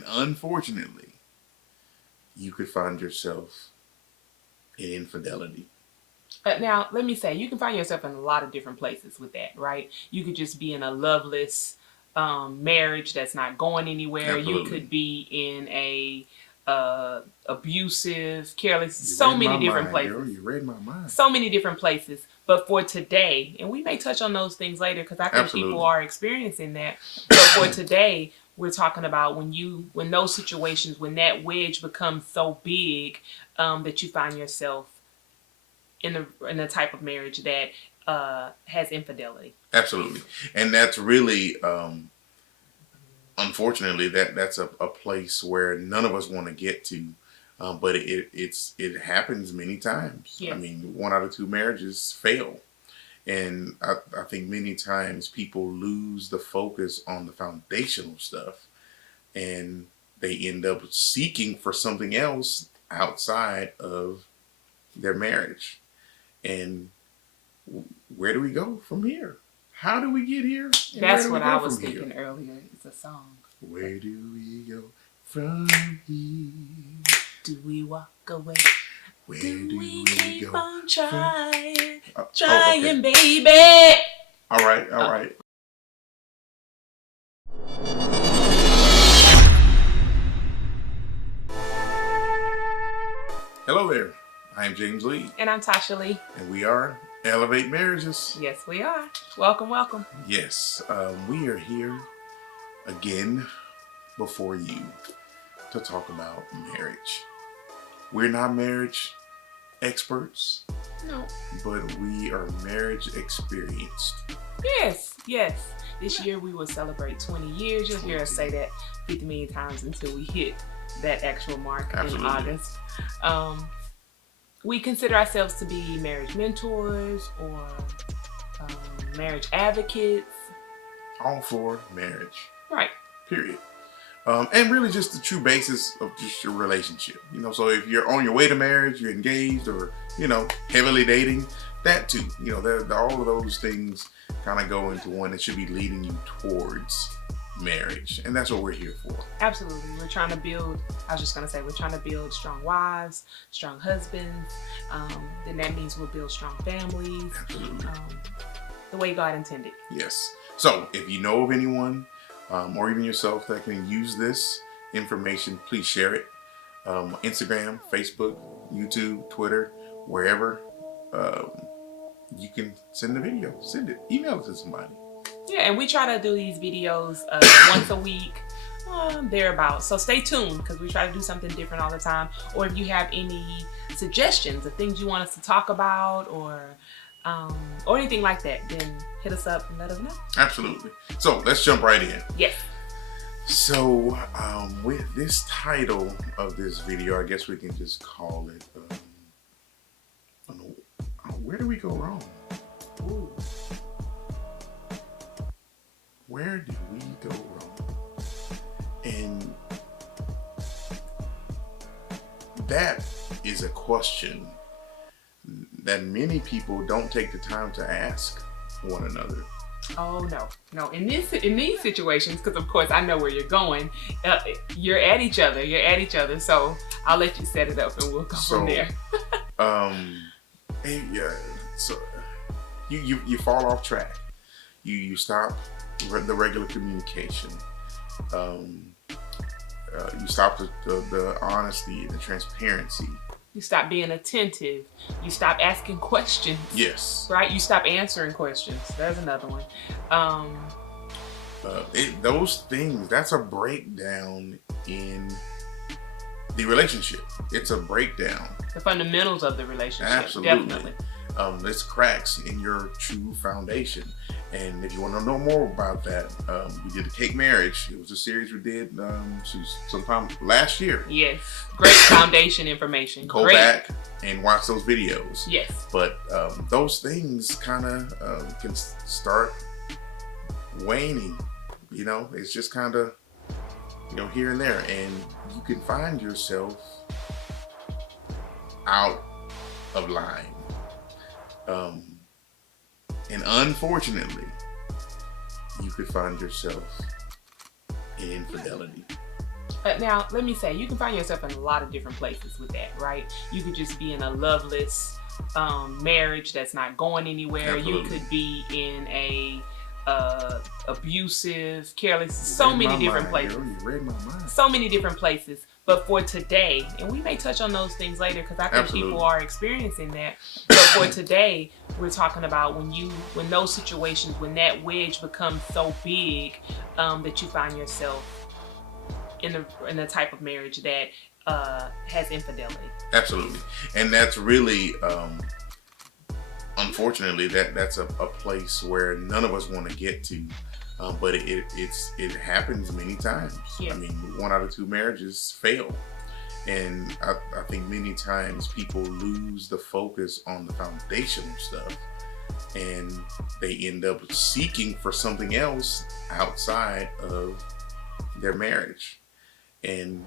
And unfortunately, you could find yourself in infidelity. Now, let me say, you can find yourself in a lot of different places with that, right? You could just be in a loveless marriage that's not going anywhere. Absolutely. You could be in a abusive, careless, You so read many my different mind, places. girl. You read my mind. So many different places. But for today, and we may touch on those things later because I think Absolutely. people are experiencing that. But for today, we're talking about when those situations, when that wedge becomes so big that you find yourself in the type of marriage that has infidelity. Absolutely. And that's really, unfortunately, that's a place where none of us want to get to. But it happens many times. Yes. I mean, 1 out of 2 marriages fail. And I think many times people lose the focus on the foundational stuff, and they end up seeking for something else outside of their marriage. And where do we go from here? How do we get here? That's what I was thinking earlier. It's a song. Where do we go from here? Do we walk away? Where do we keep go on trying? Okay. Baby. All right. Hello there. I am James Lee. And I'm Tasha Lee. And we are Elevate Marriages. Yes, we are. Welcome. Yes, we are here again before you to talk about marriage. We're not marriage experts. No. But we are marriage experienced. Yes. This year we will celebrate 20 years. You'll hear us say that 50 million times until we hit that actual mark. Absolutely. In August. We consider ourselves to be marriage mentors or marriage advocates. All for marriage. Right. Period. And really just the true basis of just your relationship. So if you're on your way to marriage, you're engaged or, heavily dating, that too. All of those things kind of go into one that should be leading you towards marriage. And that's what we're here for. Absolutely. We're trying to build strong wives, strong husbands. Then that means we'll build strong families. Absolutely. The way God intended. Yes. So if you know of anyone or even yourself that can use this information, please share it. Instagram, Facebook, YouTube, Twitter, wherever. You can send the video. Send it. Email it to somebody. Yeah, and we try to do these videos once a week, thereabouts. So stay tuned because we try to do something different all the time. Or if you have any suggestions of things you want us to talk about or anything like that, then hit us up and let us know. Absolutely. So let's jump right in. Yes. So with this title of this video, I guess we can just call it, where do we go wrong? Ooh. Where did we go wrong? And that is a question that many people don't take the time to ask one another. Oh no! In these situations, because of course I know where you're going. You're at each other. So I'll let you set it up, and we'll go from there. Yeah. So you fall off track. You stop the regular communication. You stop the honesty and the transparency. You stop being attentive. You stop asking questions. Yes. Right? You stop answering questions. There's another one. Those things, that's a breakdown in the relationship. It's a breakdown. The fundamentals of the relationship. Absolutely. Definitely. There's cracks in your true foundation. And if you want to know more about that, we did a Cake Marriage. It was a series we did sometime last year. Yes. Great foundation information. Go back and watch those videos. Yes. But those things kind of can start waning. It's just kind of, here and there. And you can find yourself out of line. And unfortunately, you could find yourself in infidelity. Now, let me say, you can find yourself in a lot of different places with that, right? You could just be in a loveless marriage that's not going anywhere. Absolutely. You could be in a abusive, careless, so many different places. Girl, you read my mind. So many different places. But for today, and we may touch on those things later because I think Absolutely. people are experiencing that. But for today, we're talking about when those situations, when that wedge becomes so big that you find yourself in the type of marriage that has infidelity. Absolutely. And that's really, unfortunately, that's a place where none of us want to get to. But it happens many times. Yeah. I mean, 1 out of 2 marriages fail. And I think many times people lose the focus on the foundational stuff and they end up seeking for something else outside of their marriage. And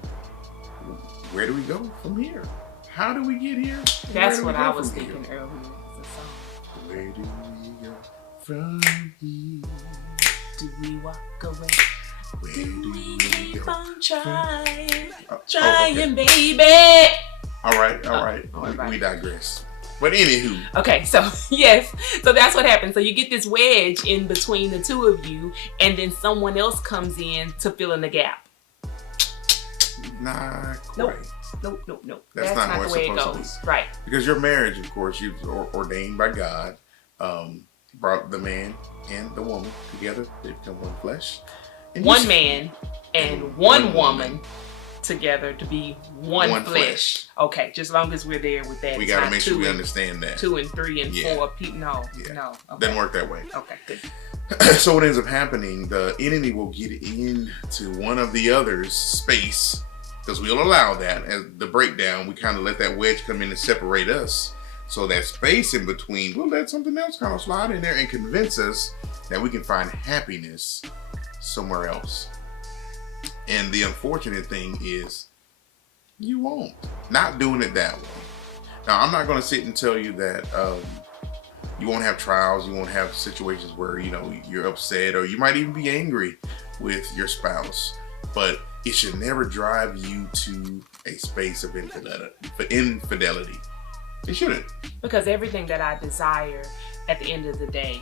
where do we go from here? How do we get here? That's what I was thinking earlier. It's a song. Where do we go from here? Do we walk away? Where Do we keep go? on trying? Okay. Baby. All right. We digress. But anywho. Okay, so yes, so that's what happens. So you get this wedge in between the two of you, and then someone else comes in to fill in the gap. Not Nope. quite. Nope. That's not the what way it's it supposed to goes. Right. Because your marriage, of course, you've ordained by God, brought the man and the woman together. They become one flesh. And One man and one woman together to be one flesh. Okay, just as long as we're there with that. We got to make sure we understand that. 2 and 3 and 4 people. No. Okay. Okay. Doesn't work that way. Okay, good. So what ends up happening, the enemy will get into one of the other's space, because we'll allow that as the breakdown. We kind of let that wedge come in and separate us. So that space in between, we'll let something else kind of slide in there and convince us that we can find happiness somewhere else. And the unfortunate thing is, you won't. Not doing it that way. Now, I'm not going to sit and tell you that you won't have trials, you won't have situations where, you're upset, or you might even be angry with your spouse. But it should never drive you to a space of infidelity. It shouldn't. Because everything that I desire at the end of the day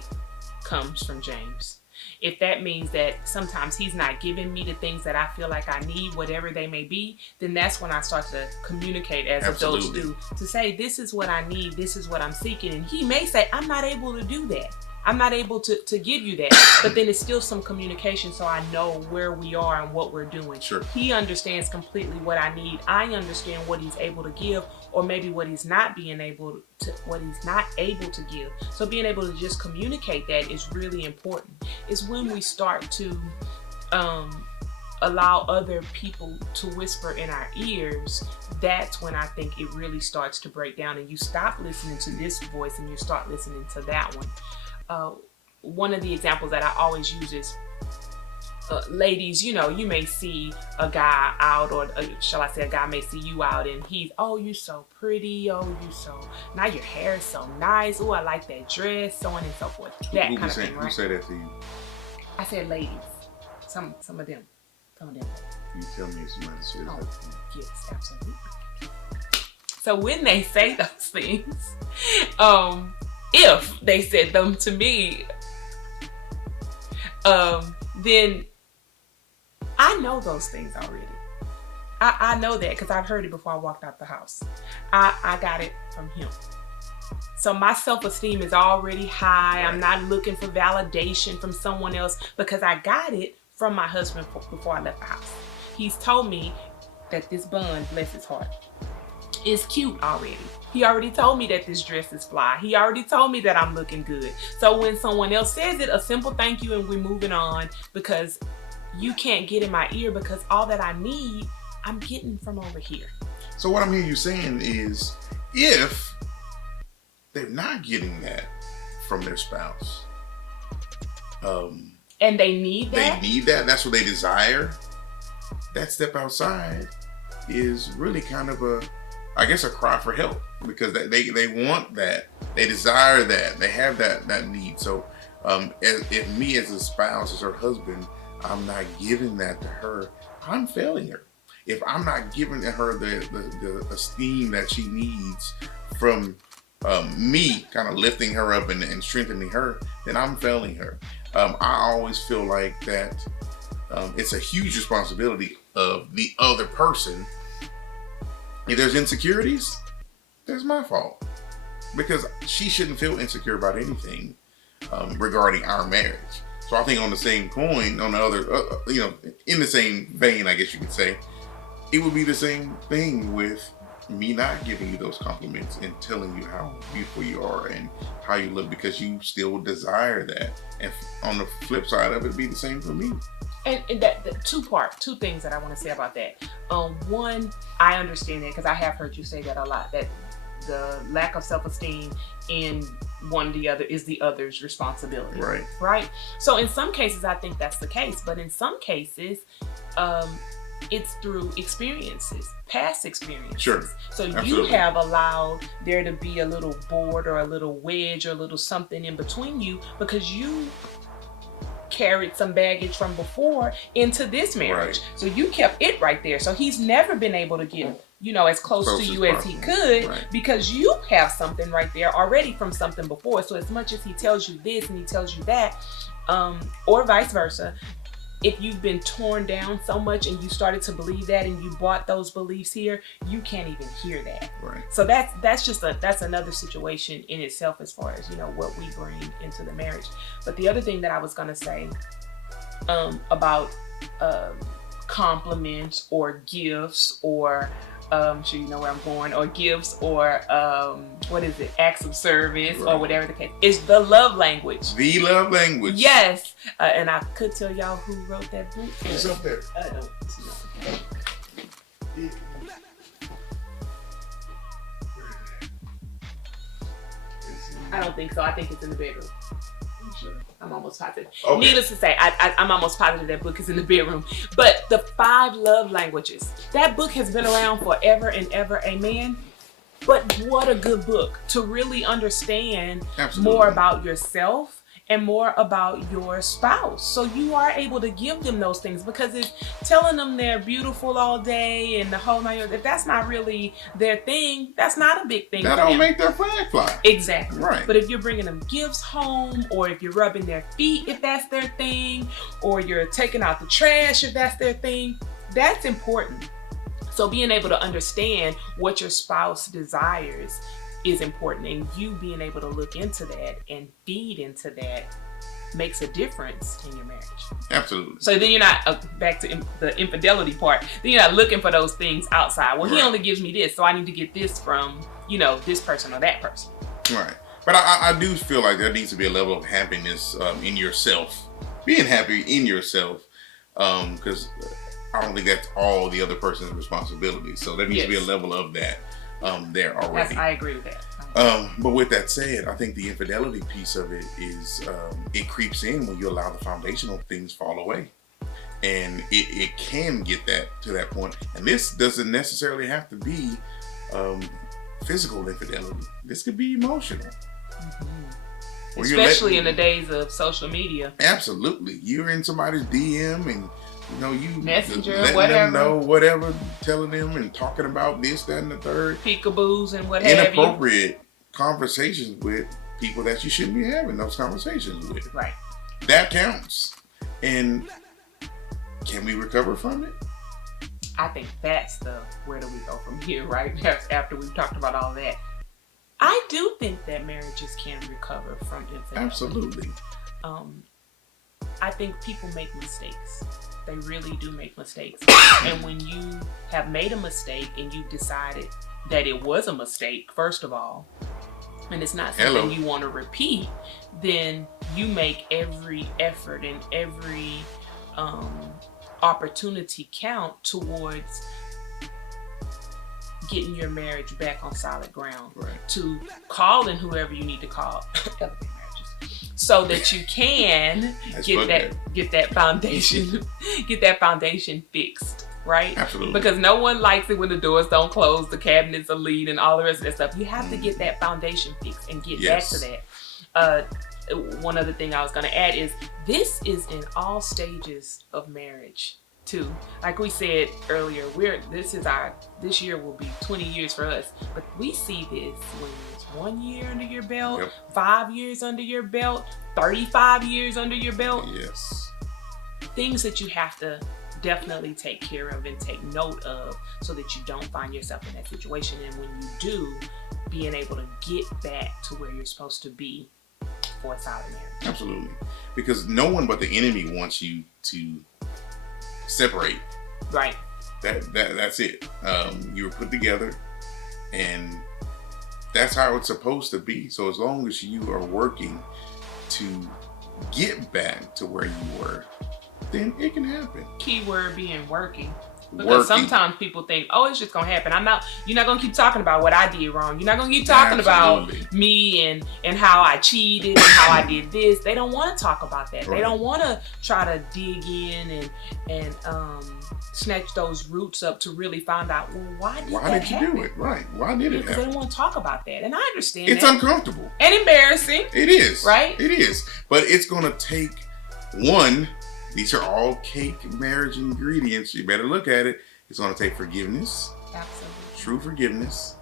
comes from James. If that means that sometimes he's not giving me the things that I feel like I need, whatever they may be, then that's when I start to communicate as adults do, to say, this is what I need, this is what I'm seeking. And he may say, I'm not able to do that. I'm not able to give you that. But then it's still some communication, so I know where we are and what we're doing. Sure. He understands completely what I need. I understand what he's able to give, or maybe what he's not able to give. So being able to just communicate that is really important. It's when we start to allow other people to whisper in our ears, that's when I think it really starts to break down, and you stop listening to this voice and you start listening to that one. One of the examples that I always use is, ladies, you may see a guy out, or shall I say a guy may see you out, and he's, oh, you're so pretty, oh, now your hair is so nice, oh, I like that dress, so on and so forth. That kind of thing, right? Who said that to you? I said ladies. Some of them. You tell me if somebody said that to you. Yes, absolutely. So when they say those things, if they said them to me, then I know those things already. I know that because I've heard it before I walked out the house. I got it from him. So my self-esteem is already high. Right. I'm not looking for validation from someone else because I got it from my husband before I left the house. He's told me that this bun, bless his heart, is cute already. He already told me that this dress is fly. He already told me that I'm looking good. So when someone else says it, a simple thank you and we're moving on, because you can't get in my ear, because all that I need, I'm getting from over here. So what I'm hearing you saying is, if they're not getting that from their spouse, and they need that, that's what they desire, that step outside is really kind of a cry for help, because they want that, they desire that, they have that need. So if me as a spouse, as her husband, I'm not giving that to her, I'm failing her. If I'm not giving her the esteem that she needs from me kind of lifting her up and strengthening her, then I'm failing her. I always feel like that it's a huge responsibility of the other person. If there's insecurities, that's my fault. Because she shouldn't feel insecure about anything regarding our marriage. So I think on the same coin, on the other, in the same vein, I guess you could say, it would be the same thing with me not giving you those compliments and telling you how beautiful you are and how you look, because you still desire that. And on the flip side of it, it'd be the same for me. And that two things that I want to say about that. One, I understand that because I have heard you say that a lot, that the lack of self-esteem in one or the other is the other's responsibility. Right? So in some cases, I think that's the case. But in some cases, it's through experiences, past experiences. Sure. So Absolutely. You have allowed there to be a little board or a little wedge or a little something in between you because you carried some baggage from before into this marriage. Right. So you kept it right there. So he's never been able to get, as close to you as he could, because you have something right there already from something before. So as much as he tells you this and he tells you that, or vice versa, if you've been torn down so much and you started to believe that and you brought those beliefs here, you can't even hear that. Right. So that's another situation in itself as far as, what we bring into the marriage. But the other thing that I was going to say about compliments or gifts or sure you know where I'm going, or gifts or acts of service, or whatever the case, is the love language. The love language. Yes. And I could tell y'all who wrote that book. It's up there. I don't know. I don't think so. I think it's in the bedroom. I'm almost positive. Okay. Needless to say, I'm almost positive that book is in the bedroom. But the 5 love languages, that book has been around forever and ever, amen. But what a good book to really understand more about yourself and more about your spouse. So you are able to give them those things, because if telling them they're beautiful all day and the whole night, if that's not really their thing, that's not a big thing. That don't make their flag fly. Exactly. Right. But if you're bringing them gifts home, or if you're rubbing their feet, if that's their thing, or you're taking out the trash, if that's their thing, that's important. So being able to understand what your spouse desires is important, and you being able to look into that and feed into that makes a difference in your marriage. Absolutely. So then you're not, back to the infidelity part, then you're not looking for those things outside. Well, he only gives me this, so I need to get this from, this person or that person. Right. But I do feel like there needs to be a level of happiness in yourself. Being happy in yourself, because I don't think that's all the other person's responsibility. So there needs to be a level of that there already. Yes, I agree with that. But with that said, I think the infidelity piece of it is it creeps in when you allow the foundational things fall away. And it can get to that point. And this doesn't necessarily have to be physical infidelity. This could be emotional. Mm-hmm. Especially in the days of social media. Absolutely. You're in somebody's DM and you Messenger, letting whatever. them know whatever, telling them and talking about this, that, and the third. Peekaboos and what have you. Inappropriate conversations with people that you shouldn't be having those conversations with. Right. That counts. And can we recover from it? I think that's where do we go from here, right? After we've talked about all that. I do think that marriages can recover from infidelity. Absolutely. I think people make mistakes. They really do make mistakes. And when you have made a mistake and you've decided that it was a mistake, first of all, and it's not something you want to repeat, then you make every effort and every opportunity count towards getting your marriage back on solid ground. Right. To call in whoever you need to call. So that you can get that foundation fixed, right? Absolutely. Because no one likes it when the doors don't close, the cabinets are lean, and all the rest of that stuff. You have to get that foundation fixed and get back to that. One other thing I was going to add is this is in all stages of marriage. too. Like we said earlier, this year will be 20 years for us, but we see this when it's 1 year under your belt, Yep. 5 years under your belt, 35 years under your belt. Yes. Things that you have to definitely take care of and take note of so that you don't find yourself in that situation. And when you do, being able to get back to where you're supposed to be for a solid marriage. Absolutely. Because no one but the enemy wants you to separate. Right. That's it. You were put together, and that's how it's supposed to be. So as long as you are working to get back to where you were, then it can happen. Key word being working. Because Working. sometimes people think, oh, it's just gonna happen. You're not gonna keep talking about what I did wrong. You're not gonna keep talking Absolutely. about me and how I cheated and how I did this. They don't want to talk about that. Right. They don't want to try to dig in and snatch those roots up to really find out, well, why did you do it? Right. Why did it Because they happen? don't want to talk about that. And I understand It's that. uncomfortable. And embarrassing. It is. Right? It is. But it's going to take one. These are all cake marriage ingredients. You better look at it. It's going to take forgiveness. Absolutely. True forgiveness.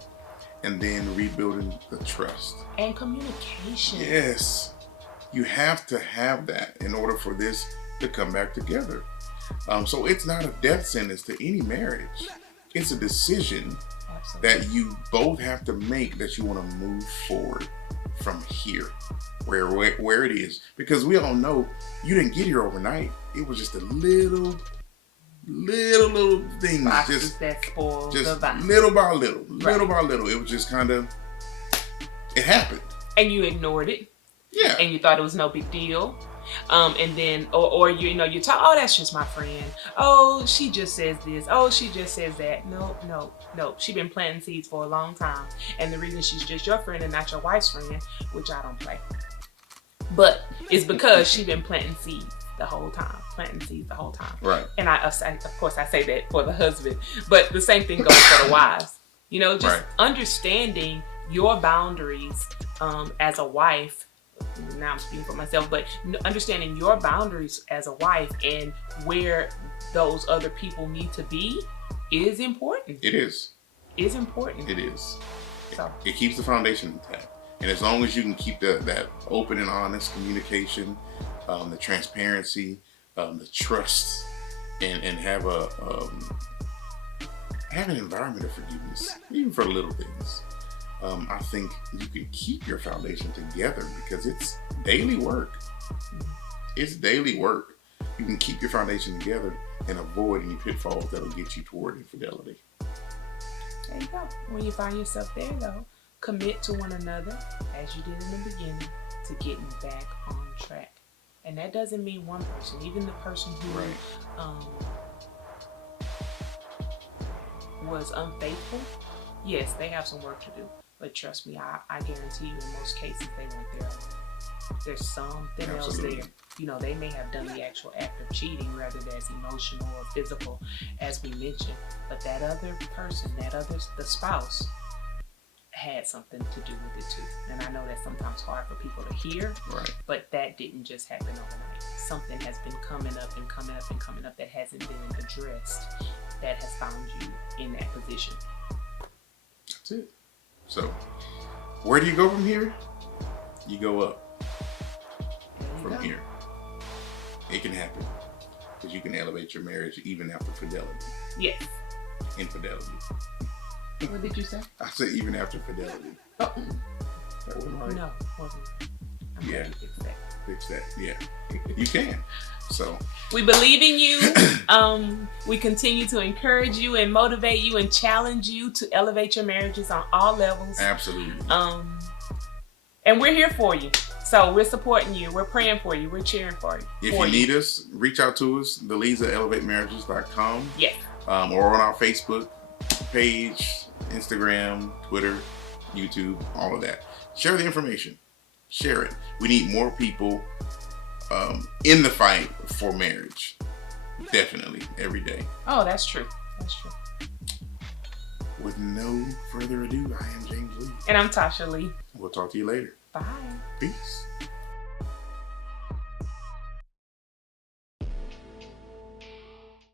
And then rebuilding the trust. And communication. Yes. You have to have that in order for this to come back together. So it's not a death sentence to any marriage. It's a decision Absolutely. that you both have to make, that you want to move forward from here, where it is. Because we all know you didn't get here overnight. It was just a little things, Boxes that spoil the just vine. little by little, little Right. by little. It was just kind of, it happened. And you ignored it. Yeah. And you thought it was no big deal. And then, or you talk, oh, that's just my friend. Oh, she just says this. Oh, she just says that. No. She been planting seeds for a long time. And the reason she's just your friend and not your wife's friend, which I don't play, but it's because she been planting seeds the whole time. Right. And of course, I say that for the husband, but the same thing goes for the wives. Just Right. understanding your boundaries as a wife. Now I'm speaking for myself, but understanding your boundaries as a wife and where those other people need to be is important. It is. Is important. It is. So. It keeps the foundation intact. And as long as you can keep that open and honest communication, the transparency, the trust, and have have an environment of forgiveness, even for little things. I think you can keep your foundation together because it's daily work. It's daily work. You can keep your foundation together and avoid any pitfalls that will get you toward infidelity. There you go. When you find yourself there, though, commit to one another, as you did in the beginning, to getting back on track. And that doesn't mean one person. Even the person who was unfaithful, yes, they have some work to do. But trust me, I guarantee you, in most cases, they weren't there alone. There's something else there. They may have done the actual act of cheating, rather that's emotional or physical, as we mentioned. But that other person, the spouse, had something to do with it too. And I know that's sometimes hard for people to hear, Right. but that didn't just happen overnight. Something has been coming up that hasn't been addressed, that has found you in that position. That's it. So, where do you go from here? You go up from here. It can happen because you can elevate your marriage even after fidelity. Yes. Infidelity. What did you say? I said even after fidelity. Oh. That wasn't right. No, wasn't. I'm Yeah. going to fix that. Fix that. Yeah. You can. So. We believe in you. We continue to encourage you and motivate you and challenge you to elevate your marriages on all levels. Absolutely. And we're here for you. So we're supporting you. We're praying for you. We're cheering for you. If you need us, reach out to us, theleads@elevatemarriages.com. Yes. Or on our Facebook page, Instagram, Twitter, YouTube, all of that. Share the information. Share it. We need more people in the fight for marriage. Definitely, every day. Oh, that's true. That's true. With no further ado, I am James Lee. And I'm Tasha Lee. We'll talk to you later. Bye. Peace.